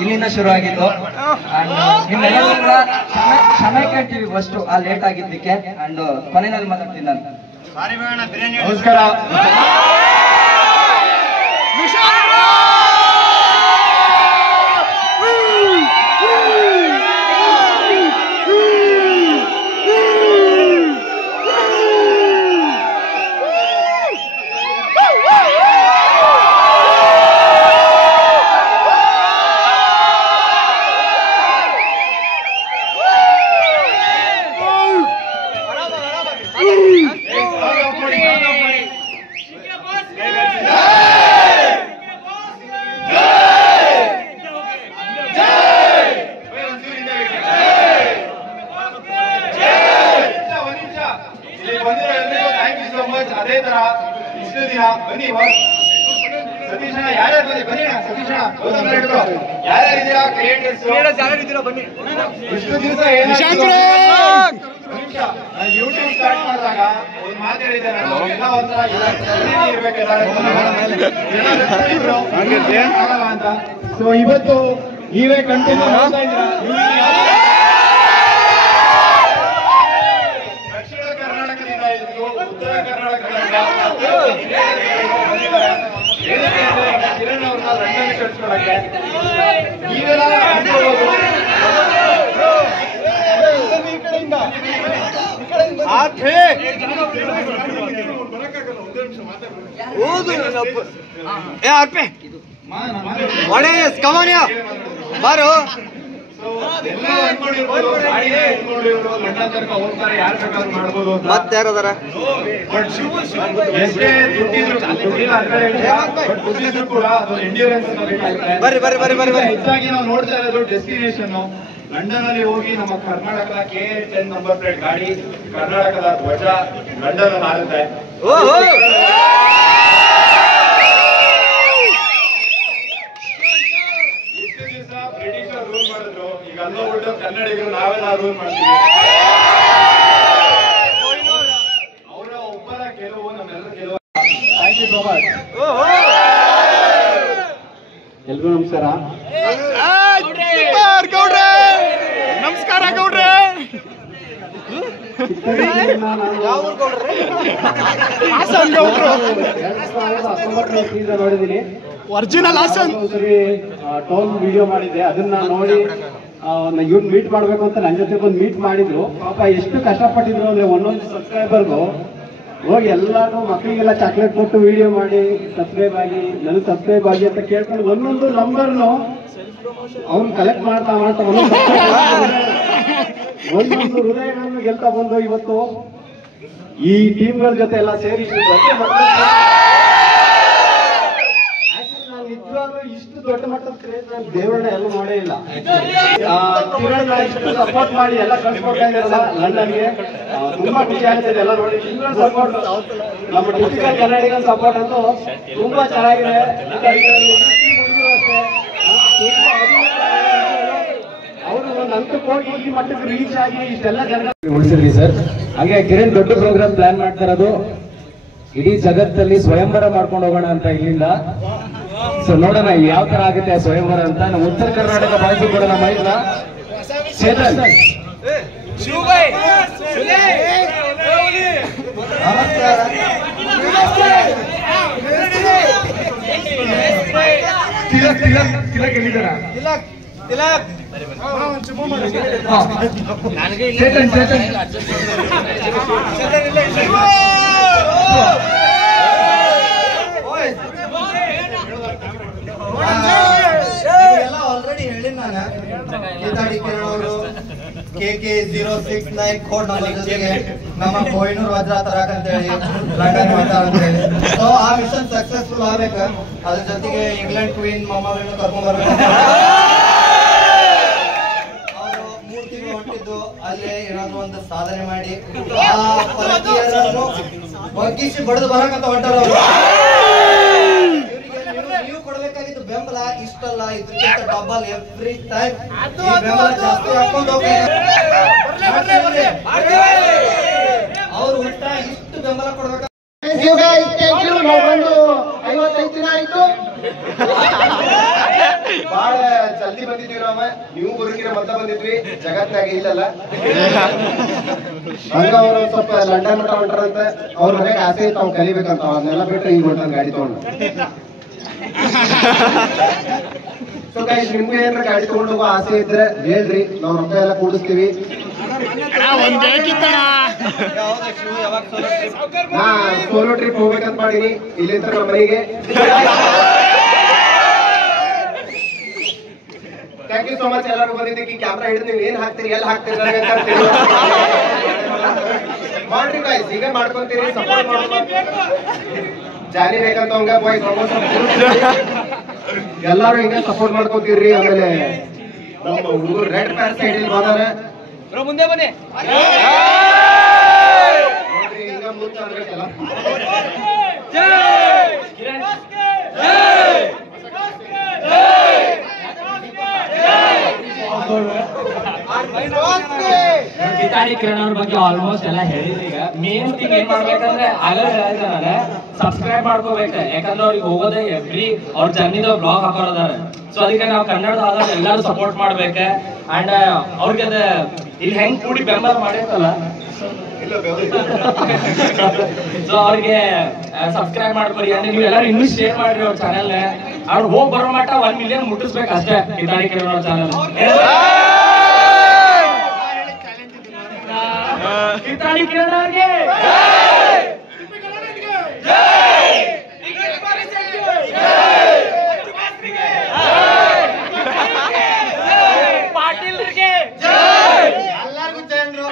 ಇಲ್ಲಿಂದ ಶುರು ಆಗಿದ್ದು. ಅಂಡ್ ನಿಮ್ಮೆಲ್ಲರೂ ಕೂಡ ಕ್ಷಮೆ ಕೇಳ್ತೀವಿ ಫಸ್ಟ್ ಆ ಲೇಟ್ ಆಗಿದ್ದಕ್ಕೆ. ಅಂಡ್ ಕೊನೆಯಲ್ಲಿ ಮಾತಾಡ್ತೀನಿ ನಾನು. ನಮಸ್ಕಾರ. ಅದೇ ತರ ಇಷ್ಟು ದಿನ ಬನ್ನಿ ಸತೀಶಣ್ಣ ಯಾರ್ಯಾರು ಬನ್ನಿ ಸತೀಶಣ್ಣ ಯಾರ್ಯಾರಿದ್ದೀರಾ ಕ್ರಿಯೇಟರ್ಸ್ ಯಾರ್ಯಾರಿದ್ದೀರಾ ಬನ್ನಿ. ಇಷ್ಟು ದಿವಸ ಯೂಟ್ಯೂಬ್ ಸ್ಟಾರ್ಟ್ ಮಾಡಿದಾಗ ಒಂದು ಮಾತಾಡಿದ್ದೆ ನಾನು, ಎಲ್ಲ ಒಂಥರ ಇರ್ಬೇಕಲ್ಲ ಅಂತ. ಸೊ ಇವತ್ತು ನೀವೇ ಕಂಟಿನ್ಯೂ ಮಾಡ್ತಾ ಇದ್ದೀರಾ. ದಕ್ಷಿಣ ಕರ್ನಾಟಕದಿಂದ ಇದ್ದು ಉತ್ತರ ಕರ್ನಾಟಕದಿಂದ ಕಿರಣ್ ಅವ್ರನ್ನ ಲಂಡನ್ ಕಳಿಸ್ಕೊಳಕ್ಕೆ ನೀವೆಲ್ಲ ಅನ್ಕೋಬಹುದು. ಬಾರು ಮತ್ತೆ ಯಾರದಾರ ಬರ್ರಿ ಬರ್ರಿ ಬರ್ರಿ ಬರ್ರಿ ಬರ್ರಿ. ಹೆಚ್ಚಾಗಿ ನಾವು ನೋಡ್ತಾ ಇರೋದು ಡೆಸ್ಟಿನೇಷನ್ ಲಂಡನ್ ಅಲ್ಲಿ ಹೋಗಿ ನಮ್ಮ ಕರ್ನಾಟಕದ KA10 ನಂಬರ್ ಪ್ಲೇಟ್ ಗಾಡಿ ಕರ್ನಾಟಕದ ಧ್ವಜ ಲಂಡನ್ ಅಲ್ಲಿ ಆಗುತ್ತೆ. ಇಷ್ಟು ದಿವಸ ಬ್ರಿಟಿಷರ್ ರೂಲ್ ಮಾಡಿದ್ರು, ಈಗ ಅಲ್ಲೋ ಬಿಟ್ಟು ಕನ್ನಡಿಗರು ನಾವೆಲ್ಲ ರೂಲ್ ಮಾಡ್ತೀವಿ. ಅವರ ಒಬ್ಬರ ಕೆಲವು ನಮ್ಮೆಲ್ಲರ ಕೆಲವು. Thank you so much. ಎಲ್ರಿಗೂ ನಮಸ್ಕಾರ. ನಮಸ್ಕಾರ ಗೌಡ್ರೆ. ನೋಡಿದೀನಿ ಒರಿಜಿನಲ್ ಹಾಸನ್ ಟೋಲ್ ವಿಡಿಯೋ ಮಾಡಿದ್ದೆ, ಅದನ್ನ ನೋಡಿ ಇವ್ರು ಮೀಟ್ ಮಾಡ್ಬೇಕು ಅಂತ ನನ್ನ ಜೊತೆ ಬಂದು ಮೀಟ್ ಮಾಡಿದ್ರು. ಪಾಪ ಎಷ್ಟು ಕಷ್ಟಪಟ್ಟಿದ್ರು ಅಂದ್ರೆ ಒಂದೊಂದು ಸಬ್ಸ್ಕ್ರೈಬರ್ಗೂ ಹೋಗಿ ಎಲ್ಲಾನು ಮಕ್ಕಳಿಗೆಲ್ಲ ಚಾಕ್ಲೇಟ್ ಕೊಟ್ಟು ವಿಡಿಯೋ ಮಾಡಿ ಸಬ್ಸ್ಕ್ರೈಬ್ ಆಗಿ ನನಗೆ ಸಬ್ಸ್ಕ್ರೈಬ್ ಆಗಿ ಅಂತ ಕೇಳ್ಕೊಂಡು ಒಂದೊಂದು ನಂಬರ್ನು ಅವ್ನು ಕಲೆಕ್ಟ್ ಮಾಡ್ತಾ ಒಂದೊಂದು ಹೃದಯಗಳನ್ನು ಗೆಲ್ತಾ ಬಂದು ಇವತ್ತು ಈ ಟೀಮ್ಗಳ ಜೊತೆ ಎಲ್ಲ ಸೇರಿ ನಿಜವಾಗ್ಲೂ ಇಷ್ಟು ದೊಡ್ಡ ಮಟ್ಟದ ಕ್ರೇಜ್ ನಾನು ದೇವರನ್ನ ಎಲ್ಲೂ ನೋಡೇ ಇಲ್ಲ. ಕಿರಣ್ ಇಷ್ಟು ಸಪೋರ್ಟ್ ಮಾಡಿ ಎಲ್ಲ ಕಳ್ಸ್ಕೊಡ್ತಾ ಇದ್ದಾರಲ್ಲ ಲಂಡನ್ಗೆ, ತುಂಬಾ ಖುಷಿ ಆಗ್ತಿದೆ ಎಲ್ಲ ನೋಡಿ. ನಿಮ್ಗಳ ಸಪೋರ್ಟ್, ನಮ್ಮ ಟಿಪಿಕಲ್ ಕನ್ನಡಿಗನ್ ಸಪೋರ್ಟ್ ಅಂತೂ ತುಂಬಾ ಚೆನ್ನಾಗಿದೆ. ಅವರು ಒಂದು ಹಂತಕ್ಕೆ ಹೋಗಿ ಈ ಮಟ್ಟಕ್ಕೆ ರೀಚ್ ಆಗಿ ಇಷ್ಟೆಲ್ಲ ಜನ ಉಳಿಸಿದ್ರಿ ಸರ್. ಹಾಗೆ ಕಿರಣ್ ದೊಡ್ಡ ಪ್ರೋಗ್ರಾಮ್ ಪ್ಲಾನ್ ಮಾಡ್ತಾ ಇರೋದು ಇಡೀ ಜಗತ್ತಲ್ಲಿ ಸ್ವಯಂವರ ಮಾಡ್ಕೊಂಡು ಹೋಗೋಣ ಅಂತ ಇಲ್ಲಿಂದ. ಸೊ ನೋಡೋಣ ಯಾವ ತರ ಆಗುತ್ತೆ ಸ್ವಯಂವರ ಅಂತ. ನಮ್ಮ ಉತ್ತರ ಕರ್ನಾಟಕ ಬಾಯ್ಸು ಕೂಡ ನಮ್ಮ ಮೈಕ್ನ ಚೇತನ್ ಆಲ್ರೆಡಿ ಹೇಳಿ ನಾನು ಕಿತಾಡಿ ಕಿರಣ್ ಅವರು KK069 ಕೋಡ್ ನಂಬರ್ ಜೊತೆಗೆ ನಮ್ಮ ಕೊಹಿನೂರ್ ವಜ್ರ ತರಕ್ ಅಂತ ಹೇಳಿ ಲಂಡನ್ ಮಾತಾಡ ಅಂತ ಹೇಳಿ. ಸೊ ಆ ಮಿಷನ್ ಸಕ್ಸಸ್ಫುಲ್ ಆಗ್ಬೇಕ. ಅದ್ರ ಜೊತೆಗೆ ಇಂಗ್ಲೆಂಡ್ ಕ್ವೀನ್ ಮೊಮ್ಮಗಳನ್ನ ಕರ್ಕೊಂಡ್ ಬರ್ಬೇಕು. ಅವರು 3 ತಿಂಗಳು ಹೊಂಟಿದ್ದು ಅಲ್ಲೇ ಏನಾದ್ರು ಒಂದು ಸಾಧನೆ ಮಾಡಿ ಆ ಪರಕೀಯರನ್ನು ಬಗ್ಗಿಸಿ ಬಡದು ಬರಕಂತ ಹೊಂಟಾರ ಅವರು. ನೀವು ಕೊಡ್ಬೇಕಾಗಿದ್ದು ಬೆಂಬಲ ಇಷ್ಟಲ್ಲ, ಇದಕ್ಕಿಂತ ಡಬಲ್ ಎವ್ರಿ ಟೈಮ್ ಬೆಂಬಲ ಜಾಸ್ತಿ ಹಾಕೊಂಡು ಹೋಗಿ. ಅವ್ರು ಒಟ್ಟ ಇಷ್ಟು ಬೆಂಬಲ ಕೊಡ್ಬೇಕು. ನಾವು ಬಂದು 55 ದಿನ ಆಯ್ತು. ಬಹಳ ಜಲ್ದಿ ಬಂದಿದ್ವಿ ನಾವು. ನೀವು ಬರುಕಿನ ಮೊದಲ ಬಂದಿದ್ವಿ, ಜಗತ್ನಾಗ ಇಲ್ಲಲ್ಲ. ಹಂಗ ಅವರು ಸ್ವಲ್ಪ ಲಂಡನ್ ಮಟ್ಟ ಹೊಂಟಾರಂತ ಅವ್ರ ಮನೆಗೆ ಆಸೆ ಇತ್ತು, ಅವ್ನು ಕಲಿಬೇಕಂತ. ಅದನ್ನೆಲ್ಲ ಬಿಟ್ರೆ ಈಗ ಹೊಂಟಾನ ಗಾಡಿ ತಗೊಂಡು. ಸೊ ಗೈಸ್, ನಿಮ್ಗೂ ಏನಾರ ಗಾಡಿ ತಗೊಂಡು ಹೋಗೋ ಆಸೆ ಇದ್ರೆ ಹೇಳ್ರಿ, ನಾವು ರೊಕ್ಕ ಎಲ್ಲ ಕೂಡಿಸ್ತೀವಿ. ನಾ ಸೋಲೋ ಟ್ರಿಪ್ ಹೋಗ್ಬೇಕಂತ ಮಾಡೀನಿ ಇಲ್ಲಿಂದ ನಮ್ಮ ಮನೆಗೆ. ಥ್ಯಾಂಕ್ ಯು ಸೋ ಮಚ್ ಎಲ್ಲರೂ ಬಂದಿದ್ದಕ್ಕೆ. ಕ್ಯಾಮ್ರಾ ಹಿಡಿದು ನೀವು ಏನ್ ಹಾಕ್ತೀರಿ, ಎಲ್ಲಿ ಹಾಕ್ತೀರಿ ಮಾಡ್ರಿ ಗೈಸ್, ಈಗ ಮಾಡ್ಕೊಂತೀರಿ, ಸಪೋರ್ಟ್ ಮಾಡ್ಬೇಕು. ಜಾನಿ ಬೇಕಂತ ಹಂಗ ಬಾಯ್ಸ್ ಎಲ್ಲಾರು ಹಿಂಗ ಸಪೋರ್ಟ್ ಮಾಡ್ಕೋತೀವ್ರಿ. ಆಮೇಲೆ ನಮ್ಮ ಹುಡುಗರು ರೆಡ್ ಪ್ಯಾರ್ ಸೈಡ್ ಇಲ್ಲಿ ಬಂದಾರ, ಮುಂದೆ ಬನ್ನಿ ನೋಡ್ರಿ ಹಿಂಗ ಮುಂದೆ ಆಗ್ಬೇಕಲ್ಲ. ಕಿತಾಡಿ ಕಿರಣ್ ಅವ್ರ ಬಗ್ಗೆ ಆಲ್ಮೋಸ್ಟ್ ಎಲ್ಲ ಹೇಳಿದ್ರಿ. ಈಗ ಮೇನ್ ಥಿಂಗ್ ಏನ್ ಮಾಡ್ಬೇಕಂದ್ರೆ ಆಗಲೇ ಹೇಳಿದೆ ನಾನು, ಸಬ್ಸ್ಕ್ರೈಬ್ ಮಾಡ್ಕೋಬೇಕು. ಯಾಕಂದ್ರೆ ಅವ್ರಿಗೆ ಹೋಗೋದೇ ಎವ್ರಿ ಅವ್ರ ಜರ್ನಿದ ಬ್ಲಾಗ್ ಹಾಕೋದಾರೆ. ಸೊ ಅದಕ್ಕೆ ನಾವು ಕನ್ನಡದ ಎಲ್ಲರೂ ಸಪೋರ್ಟ್ ಮಾಡ್ಬೇಕು. ಅಂಡ್ ಅವ್ರಿಗೆ ಅದ ಇಲ್ಲಿ ಹೆಂಗ್ ಕೂಡಿ ಬೆಂಬಲ ಮಾಡಿರ್ತಲ್ಲ, ಸೊ ಅವ್ರಿಗೆ ಸಬ್ಸ್ಕ್ರೈಬ್ ಮಾಡ್ಕೊರಿ. ಅಂದ್ರೆ ನೀವು ಎಲ್ಲರೂ ಇನ್ನೂ ಶೇರ್ ಮಾಡ್ರಿ ಅವ್ರ ಚಾನೆಲ್. ಅವ್ರು ಹೋಗಿ ಬರೋ ಮಟ್ಟ 1 ಮಿಲಿಯನ್ ಮುಟ್ಟಿಸ್ಬೇಕು ಅಷ್ಟೇ ಕಿತಾಡಿ ಕಿರಣ್ ಅವ್ರ ಚಾನೆಲ್. ಕಿತಾಡಿ ಕಿರಣ್ ಅವ್ರಿಗೆ ಪಾಟೀಲ್ರಿಗೆ ಎಲ್ಲರಿಗೂ ಜನರು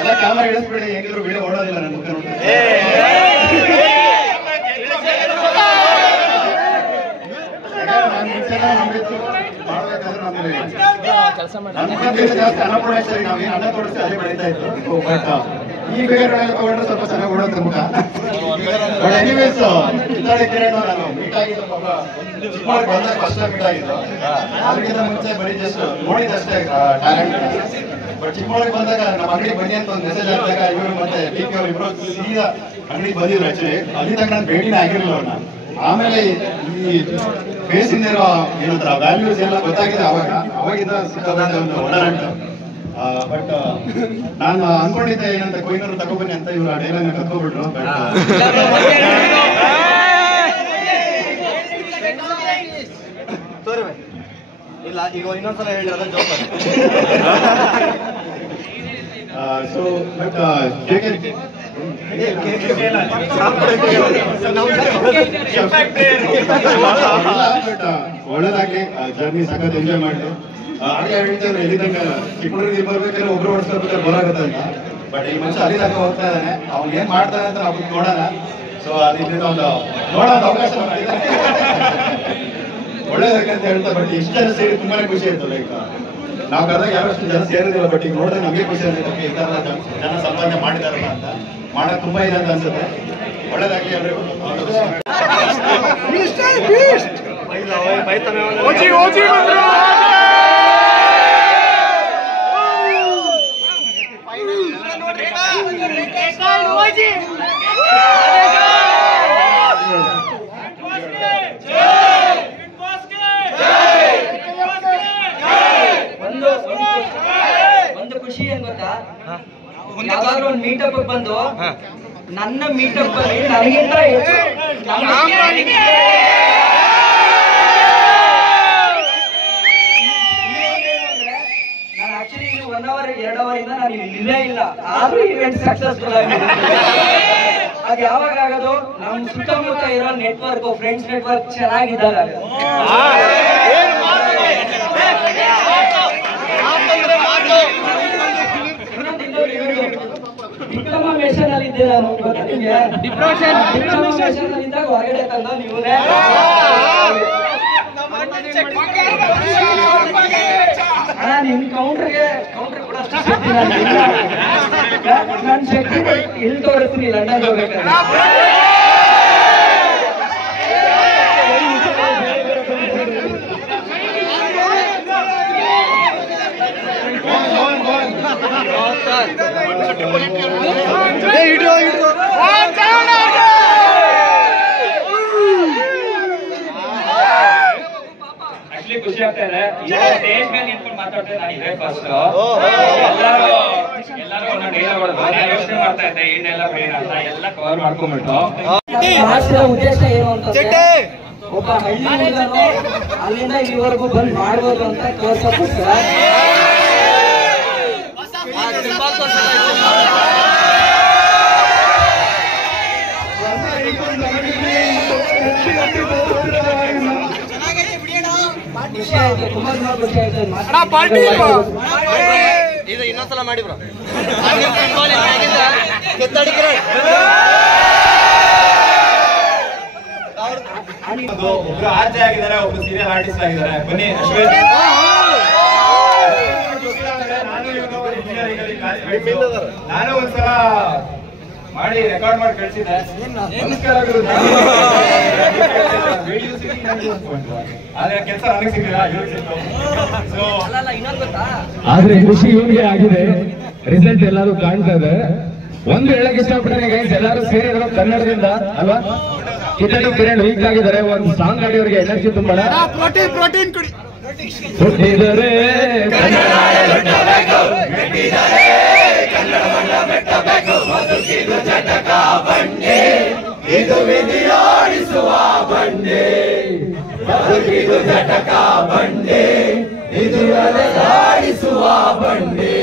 ಎಲ್ಲ ಕ್ಯಾಮರಾ ಇಳಿಸ್ಬೇಡಿ, ಹೆಂಗಿದ್ರು ವಿಡಿಯೋ ಓಡೋದಿಲ್ಲ ನನ್ನ ಮುಖ ನೋಡಿ. ಜಾಸ್ತಿ ಅನ್ನ ಕೊಡಿಸ್ತಾರೆ, ನಾವೇನು ಅನ್ನ ಕೊಡಿಸ್ತೀವಿ ಅದೇ ಬೆಳೀತಾ ಇತ್ತು. ಬಟ್ ಈ ಬೇರೆಲ್ಲ ತಗೊಂಡ್ರೆ ಸ್ವಲ್ಪ ಚೆನ್ನಾಗಿ ಓಡೋದು ಮುಖ. ಬಟ್ ಎನಿವೇಸ್, ಕಿತಾಡಿ ಕಿರಣ್ ನಾನು ಮೀಟ್ ಆಗಿದ್ದು ಪಾಪ ಚಿಕ್ಕಮಗಳೂರಿಗೆ ಬಂದಾಗ ಫಸ್ಟ್ ಟೈಮ್ ಮೀಟ್ ಆಗಿದ್ದು. ಅದಕ್ಕಿಂತ ಮುಂಚೆ ಬರೀ ಜಸ್ಟ್ ನೋಡಿದಷ್ಟೇ ಟ್ಯಾಲೆಂಟ್. ಬಟ್ ಚಿಕ್ಕಮಗಳೂರಿಗೆ ಬಂದಾಗ ನಮ್ಮ ಅಂಗಡಿ ಬನ್ನಿ ಅಂತ ಒಂದು ಮೆಸೇಜ್ ಹಾಕಿದಾಗ ಇವರು ಮತ್ತೆ ಪಿಪಿ ಅವ್ರು ಇಬ್ಬರು ಸೀದಾ ಅಂಗಡಿಗೆ ಬಂದಿದ್ರು. ಆಕ್ಚುಲಿ ಅಲ್ಲಿ ತನಕ ನಾನು ಭೇಟಿನೇ ಆಗಿರಲಿಲ್ಲ ಅವ್ರನ್ನ. ಆಮೇಲೆ ಈ ಫೇಸಿಂದ ಇರೋ ಏನಂತಾರೆ ವ್ಯಾಲ್ಯೂಸ್ ಎಲ್ಲ ಗೊತ್ತಾಗಿದೆ ಅವಾಗಿಂದ ಸಿಕ್ಕಾಪಟ್ಟೆ ಒಂದು ಒಡನಾಟ. ಬಟ್ ನಾನು ಅನ್ಕೊಂಡಿದ್ದೆ ಏನಂತ ಕೊಯ್ನೂರು ತಗೊಬನ್ನಿ ಅಂತ, ಇವ್ರು ಆ ಡೈಲಾಗ್ ಕತ್ಕೊಬಿಟ್ರು. ಬಟ್ ಇಲ್ಲ, ಈಗ ಇನ್ನೊಂದ್ಸಲ ಹೇಳಿರೋದ ಜೋಕ್. ಸೊ ಬಟ್ ಒಳ್ಳೇದಾಗ್ಲಿ, ಜರ್ನಿ ಸಖತ್ ಎಂಜಾಯ್ ಮಾಡಿ. ಹಾಗೆ ಹೇಳ್ತಾರೆ ಎಲ್ಲಿ ತನಕ ಚಿಕ್ಕಮಗಳೂರಿಗೆ ಬರ್ಬೇಕಾದ್ರೆ ಒಬ್ರು ಓಡಿಸ್ಕೋಬೇಕಾದ್ರೆ ಬರಾಗತ್ತೆ ಅಂತ. ಬಟ್ ಈ ಮನುಷ್ಯ ಅಲ್ಲಿ ತನಕ ಹೋಗ್ತಾ ಇದ್ದಾನೆ. ಅವ್ನು ಏನ್ ಮಾಡ್ತಾನೆ ಅಂತ ನಾವು ನೋಡೋಣ. ಸೊ ಅದರಿಂದ ಒಂದು ನೋಡೋ ಅವಕಾಶ ಒಳ್ಳೇದಾಗಂತ ಹೇಳ್ತಾ. ಬಟ್ ಇಷ್ಟು ಜನ ಸೇರಿ ತುಂಬಾನೇ ಖುಷಿ ಆಯ್ತು. ಲೈಕ್ ನಾವು ಕರೆದಾಗ ಯಾರಷ್ಟು ಜನ ಸೇರಿದಿಲ್ಲ, ಬಟ್ ಈಗ ನೋಡಿದ್ರೆ ನಮಗೆ ಖುಷಿ ಆಗುತ್ತೆ. ಈ ತರ ಜನ ಸಂಪಾದನೆ ಮಾಡಿದಾರಲ್ಲ ಅಂತ. ಮಾಡೋದು ತುಂಬಾ ಇದೆ ಅಂತ ಅನ್ಸುತ್ತೆ. ಒಳ್ಳೇದಾಗ್ಲಿ ಎಲ್ರಿಗೂ. ಒಂದು ಖುಷಿ ಏನ್ ಗೊತ್ತಾ, ಯಾವಾಗ್ಲೂ ಒಂದು ಮೀಟಪ್ ಬಂದು ನನ್ನ ಮೀಟಪ್ ಅಲ್ಲಿ ನನಗಿಂತ ಹೆಚ್ಚು ನಾನು ಆಕ್ಚುಲಿ 1 hour 2 hour ಇಂದ ನಾನು ಇಲ್ಲೇ ಇಲ್ಲ, ಆದ್ರೂ ಇವೆಂಟ್ ಸಕ್ಸಸ್ಫುಲ್ ಆಗಿದೆ. ಅದು ಯಾವಾಗ ಆಗೋದು, ನಮ್ಮ ಸುತ್ತಮುತ್ತ ಇರೋ ನೆಟ್ವರ್ಕ್, ಫ್ರೆಂಡ್ಸ್ ನೆಟ್ವರ್ಕ್ ಚೆನ್ನಾಗಿದ್ದಾಗ. ಡಿಪ್ಲೊಮಾ ಮಿಷನ್ ಅಲ್ಲಿ ಇದ್ದೀರಾ ಡಿಪ್ಲೊಮಾ ಇದ್ದಾಗ ಹೊರಗಡೆ ತಂದ ನೀವೇ ನಿಮ್ ಕೌಂಟರ್ ಕೂಡ ನಾನು ಶಕ್ತಿ ಇಲ್ಲಿ ತೋರಿಸ್ತೀನಿ ಲಂಡನ್ ಹೋಗ್ಬೇಕಾದ್ರೆ. ಖುಷಿ ಆಗ್ತಾ ಇದೆ. ಸ್ಟೇಜ್ ಮೇಲೆ ನಿಂತ್ಕೊಂಡು ಮಾತಾಡ್ತಾ ಇದ್ದಾರೆ ಫಸ್ಟ್. ಎಲ್ಲರೂ ಯೋಚನೆ ಮಾಡ್ತಾ ಇದ್ದೆ ಏನೆಲ್ಲ ಬೇಡ ಅಂತ ಎಲ್ಲ ಕವರ್ ಮಾಡ್ಕೊಂಡ್ಬಿಟ್ಟು. ಉದ್ದೇಶ ಏನು ಅಂತಂದ್ರೆ ಒಬ್ಬ ಹಳ್ಳಿ ಅಲ್ಲಿಂದ ಇಲ್ಲಿವರೆಗೂ ಬಂದ್ ಮಾಡ್ಬೋದು ಅಂತ ತೋರ್ಸಕ್ಕೋಸ್ಕರ. ಖುಷಿ ಆಯ್ತು, ತುಂಬಾ ಖುಷಿ ಆಯ್ತು. ಇದು ಇನ್ನೊಂದ್ಸಲ ಮಾಡಿ ಬ್ರೋ. ಒಬ್ರು ಆರ್ಜೆ ಆಗಿದ್ದಾರೆ, ಒಬ್ರು ಸೀರಿಯಲ್ ಆರ್ಟಿಸ್ಟ್ ಆಗಿದ್ದಾರೆ. ಬನ್ನಿ ಅಶ್ವೇತ್. ನಾನು ಒಂದ್ಸಲ ಮಾಡಿ ರೆಕಾರ್ಡ್ ಮಾಡಿ ಕಳಿಸಿದ್ದೆ. ನಮಸ್ಕಾರ ಗುರು. ಆದ್ರೆ ಕೆಲಸ ನನಗೆ ಸಿಗಲಿಲ್ಲ. ಆದ್ರೆ ಖುಷಿ ಇವನಿಗೆ ಆಗಿದೆ. ರಿಸಲ್ಟ್ ಎಲ್ಲರೂ ಕಾಣ್ತಾ ಇದೆ. ಒಂದು ಹೇಳಕ್ ಇಷ್ಟಪಡ್ತಾರೆ ಗೈಸ್, ಎಲ್ಲರೂ ಸೇರಿದ್ರು ಕನ್ನಡದಿಂದ ಅಲ್ವಾ. ಕಿತಡಿ ಕಿರಣ್ ವೀಕ್ ಆಗಿದ್ದಾರೆ. ಒಂದು ಸಾಂಗ್ ಆಡಿ ಅವರಿಗೆ ಎನರ್ಜಿ ತುಂಬೋಣ. ಪ್ರೋಟೀನ್ ಕುಡಿ. ಹುಟ್ಟಿದರೆ ಇದು ವಿಧಿಯಾಡಿಸುವ ಬಂಡೆ, ಬದುಕಿದು ಜಟಕ ಬಂಡೆ, ಇದು ಅಲೆದಾಡಿಸುವ ಬಂಡೆ.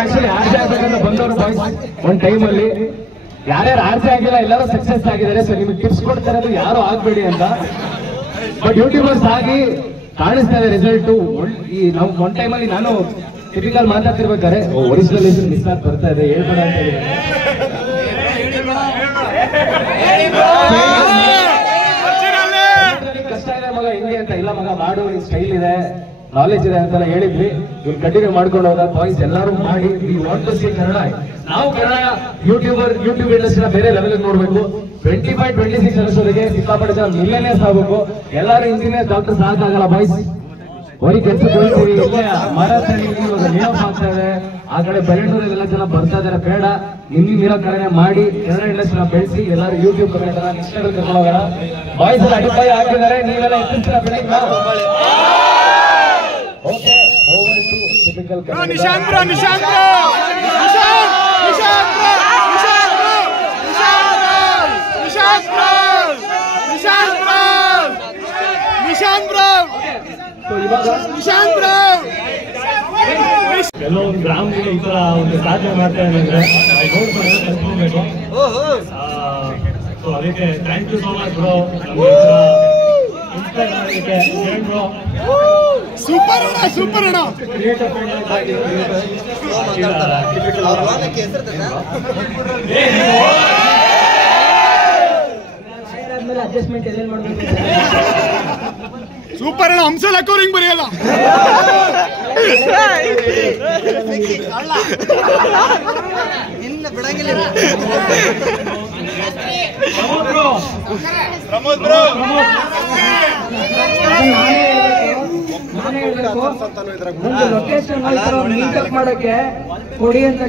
ಆಕ್ಚುಲಿ ಆರ್ಜೆ ಆಗ್ಬೇಕಂತ ಬಂದವರು ಬಾಯ್ಸ್ ಒಂದ್ ಟೈಮ್ ಅಲ್ಲಿ. ಯಾರ್ಯಾರು ಆರ್ಜೆ ಆಗಿಲ್ಲ ಎಲ್ಲರೂ ಸಕ್ಸಸ್ ಆಗಿದ್ದಾರೆ. ಸೊ ನಿಮ್ಗೆ ಟಿಪ್ಸ್ ಕೊಡ್ತಾರೆ ಅದು ಯಾರು ಆಗ್ಬೇಡಿ ಅಂತ. ಬಟ್ ಯೂಟ್ಯೂಬರ್ಸ್ ಆಗಿ ಕಾಣಿಸ್ತಾ ಇದೆ ರಿಸಲ್ಟ್. ಈ ನಾವು ಒಂದ್ ಟೈಮ್ ಅಲ್ಲಿ ನಾನು ಟಿಪಿಕಲ್ ಮಾತಾಡ್ತಿರ್ಬೇಕಾದ್ರೆ ಒರಿಜಿನಲ್ ಮಿಸ್ ಆಗಿ ಬರ್ತಾ ಇದೆ, ಹೇಳ್ಬೇಡ ಅಂತ ಹೇಳಿದ್ರೆ ಕಷ್ಟ ಇದೆ ಮಗ ಹಿಂಗೆ ಅಂತ. ಇಲ್ಲ ಮಗ ಮಾಡು, ಸ್ಟೈಲ್ ಇದೆ, ನಾಲೆಜ್ ಇದೆ ಅಂತೆಲ್ಲ ಹೇಳಿದ್ವಿ. ಇವ್ರು ಕಂಟಿನ್ಯೂ ಮಾಡ್ಕೊಂಡು ಹೋದ ಬಾಯ್ಸ್ ಎಲ್ಲರೂ ಮಾಡಿ. We want to see Kannada. ನಾವು ಕನ್ನಡ ಯೂಟ್ಯೂಬ್ ಇಂಡಸ್ಟ್ರಿನ ಬೇರೆ ಲೆವೆಲ್ ನೋಡ್ಬೇಕು. 25-26 ವರ್ಷದವರೆಗೆ ಸಿಕ್ಕಾಪಟ್ಟೆ ಜನ ಮಿಲಿಯನೇರ್ಸ್ ಆಗ್ಬೇಕು. ಎಲ್ಲರೂ ಇಂಜಿನಿಯರ್ ಡಾಕ್ಟರ್ಸ್ ಆಗಲ್ಲ ಬಾಯ್ಸ್. ಬರೀ ಕೆಲಸಕ್ಕೆ ಹೋಗ್ತೀವಿ. ಇಲ್ಲೇ ಮಹಾರಾಷ್ಟ್ರ ನೇಮಪ್ ಆಗ್ತಾ ಇದೆ, ಆ ಕಡೆ ಬೆಂಗಳೂರಲ್ಲೆಲ್ಲ ಜನ ಬರ್ತಾ ಇದಾರೆ. ಬೇಡ, ನಿಮ್ಮಿರೋ ಕಡೆ ಮಾಡಿ ಕನ್ನಡ ಇಂಡಸ್ಟ್ರಿನ ಬೆಳೆಸಿ ಎಲ್ಲರೂ ಯೂಟ್ಯೂಬ್ ಕನ್ನಡ ನೆಕ್ಸ್ಟ್ ಲೆವೆಲ್ ಕರ್ಕೊಂಡು ಹೋಗೋಣ. ಬಾಯ್ಸ್ ಎಲ್ಲ ಅಡಿಪಾಯ ಹಾಕಿದ್ದಾರೆ, ನೀವೆಲ್ಲ ಎತ್ತಿಸ್ತೀರ ಬೆಳಗ್ಗೆ. Okay, over to typical Nishant bro, Nishant bro, Nishant Nishant bro, Nishant bro, Nishant bro, Nishant bro, Nishant bro, Nishant bro, Nishant bro. ಎಲ್ಲೋ ಒಂದು ಗ್ರಾಮದಲ್ಲಿ ಈ ತರ ಒಂದು ಸಾಧನೆ ಮಾಡ್ತಾರೆ ಅಂದ್ರೆ ನೋಡ್ಕೊಂಡು ಕಲ್ತ್ಕೊಬೇಕು. ಸೊ ಅದಕ್ಕೆ thank you so much bro. Inspire ಮಾಡೋದಕ್ಕೆ ಕಿರಣ್ ಬ್ರೋ ಸೂಪರ್ ಅಣ್ಣ, ಸೂಪರ್ ಅಣ್ಣ. ಅಡ್ಜಸ್ಟ್ಮೆಂಟ್ ಎಲ್ಲ ಮಾಡ್ಬೇಕು. ಸೂಪರ್ ಅಣ್ಣ, ಹಂಸಲ್ ಹಾಕೋರು ಹಿಂಗ್ ಬರೆಯಲ್ಲ. ಇನ್ನು ಬಿಡಂಗಿಲ್ಲ. ಲೊಕೇಶನ್ ಮೀಟಪ್ ಮಾಡಕ್ಕೆ ಕೊಡಿ ಅಂತ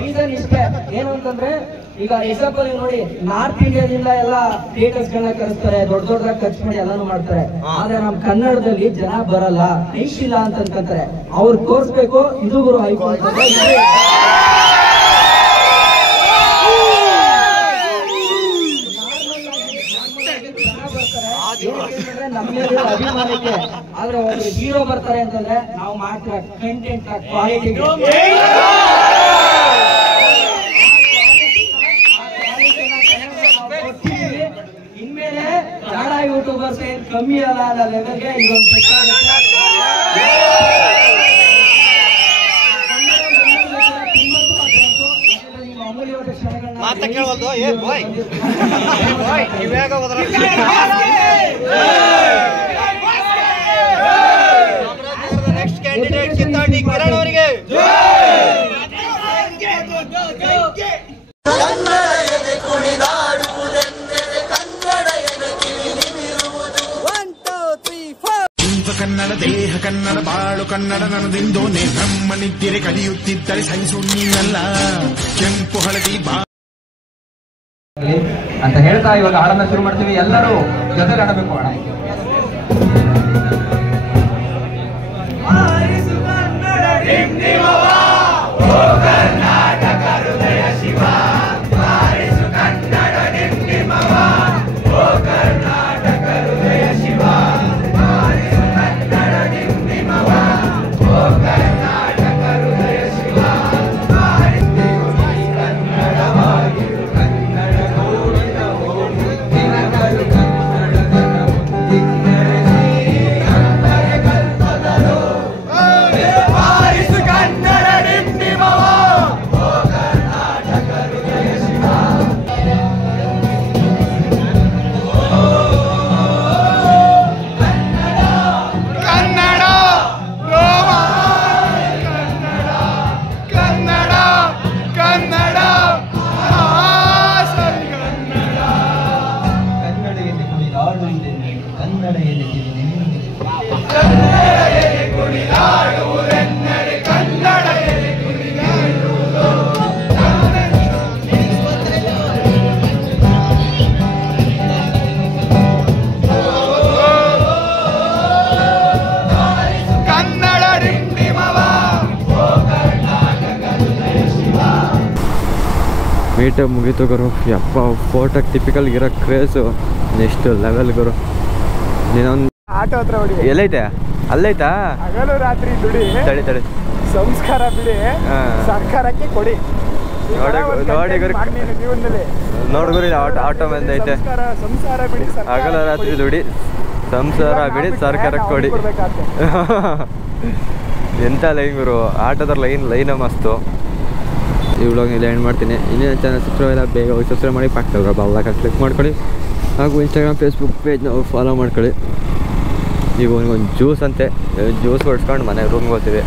ರೀಸನ್ ಇಷ್ಟೇ. ಏನು ಅಂತಂದ್ರೆ ಈಗ ಎಕ್ಸಾಂಪಲ್ ನೋಡಿ, ನಾರ್ತ್ ಇಂಡಿಯಾದಿಂದ ಎಲ್ಲ ಥಿಯೇಟರ್ಸ್ ಗಳನ್ನ ಕರೆಸ್ತಾರೆ, ದೊಡ್ಡ ದೊಡ್ಡದಾಗಿ ಖರ್ಚು ಮಾಡಿ ಎಲ್ಲಾನು ಮಾಡ್ತಾರೆ. ಆದ್ರೆ ನಮ್ ಕನ್ನಡದಲ್ಲಿ ಜನ ಬರಲ್ಲ, ಐಶಿಲ್ಲ ಅಂತ ಅನ್ಕೊಂತಾರೆ. ಅವ್ರು ತೋರ್ಸ್ಬೇಕು, ಇದು ಗುರು ಆಯ್ತು ಅಂತಂದ್ರೆ ನಮ್ಮೇಲೆ ಅಭಿಮಾನಕ್ಕೆ. ಆದ್ರೆ ಒಬ್ರು ಹೀರೋ ಬರ್ತಾರೆ ಅಂತಂದ್ರೆ ನಾವು ಮಾಡ್ತೀರ ಕಂಟೆಂಟ್ ಕ್ವಾಲಿಟಿ. ಇನ್ಮೇಲೆ ಕನ್ನಡ ಯೂಟ್ಯೂಬರ್ಸ್ ಏನ್ ಕಮ್ಮಿ ಅಲ್ಲ ಅನ್ನೋ ಲೆವೆಲ್ಗೆ ಇದೊಂದು ಸೆಟ್ ಆಗುತ್ತೆ. ನಿಮ್ಮ ಅಮೂಲ್ಯವಾದ ಕ್ಷಣಗಳನ್ನ ನೆಕ್ಸ್ಟ್ ಕ್ಯಾಂಡಿಡೇಟ್ ಕಿತ್ತಾಡಿ ಕಿರಣ್ ಅವರಿಗೆ. ಕನ್ನಡ ದೇಹ ಕನ್ನಡ ಬಾಳು ಕನ್ನಡ ನನ್ನದೆಂದೋನೆ ಬ್ರಹ್ಮನಿದ್ದರೆ ಕಲಿಯುತ್ತಿದ್ದರೆ ಸಹಿಸು ನೀನಲ್ಲ ಕೆಂಪು ಹಳದಿ ಬಾ ಅಂತ ಹೇಳ್ತಾ ಇವಾಗ ಹಾಡನ್ನ ಶುರು ಮಾಡ್ತೀವಿ. ಎಲ್ಲರೂ ಜೊತೆಗೆ ಆಡಬೇಕು. ಹಾಡ ಮೀಟಪ್ ಮುಗೀತು ಗುರು. ಯಪ್ಪ, ಫೋಟೋಗೆ ಟಿಪಿಕಲ್ ಇರೋ ಕ್ರೇಜು ನೆಕ್ಸ್ಟ್ ಲೆವೆಲ್ ಗುರು. ನೀನೊಂದು ಆಟೋ ಹತ್ರ ಹೊಡಿ. ಎಲ್ಲೈತೆ? ಅಲ್ಲೈತಾ? ಹಗಲು ರಾತ್ರಿ ದುಡಿ, ತಡಿ ತಡಿ, ಸಂಸ್ಕಾರ ಬಿಡಿ, ಸರ್ಕಾರಕ್ಕೆ ಕೊಡಿ. ನೋಡಿ ಗುರು, ನೋಡು ಗುರು, ಆಟೋ ಬಂದೈತೆ. ಸಂಸಾರ ಬಿಡಿ, ಹಗಲು ರಾತ್ರಿ ದುಡಿ, ಸಂಸಾರ ಬಿಡಿ, ಸರ್ಕಾರಕ್ಕೆ ಕೊಡಿ. ಎಂಥ ಲೈನ್ ಗುರು, ಆಟೋದ ಲೈನ ಮಸ್ತು. ಈ ವ್ಲಾಗ್ ಇಲ್ಲಿ ಎಂಡ್ ಮಾಡ್ತೀನಿ. ಇನ್ನೇನು ಚಾನಲ್ ಸಬ್ಸ್ಕ್ರೈಬ್ ಇಲ್ಲ, ಬೇಗ ಹೋಗಿ ಸಬ್ಸ್ಕ್ರೈಬ್ ಮಾಡಿ, ಪಕ್ಕದಲ್ಲ ಬೆಲ್ ಕ್ಲಿಕ್ ಮಾಡ್ಕೊಳ್ಳಿ. ಹಾಗೂ ಇನ್ಸ್ಟಾಗ್ರಾಮ್, ಫೇಸ್ಬುಕ್ ಪೇಜ್ನ ಫಾಲೋ ಮಾಡ್ಕೊಳ್ಳಿ. ಈಗ ಒಂದು ಜ್ಯೂಸ್ ಅಂತೆ, ಜ್ಯೂಸ್ ಹೊಡ್ಸ್ಕೊಂಡು ಮನೆಗೆ ರೂಮ್ಗೆ ಹೋಗ್ತೀವಿ.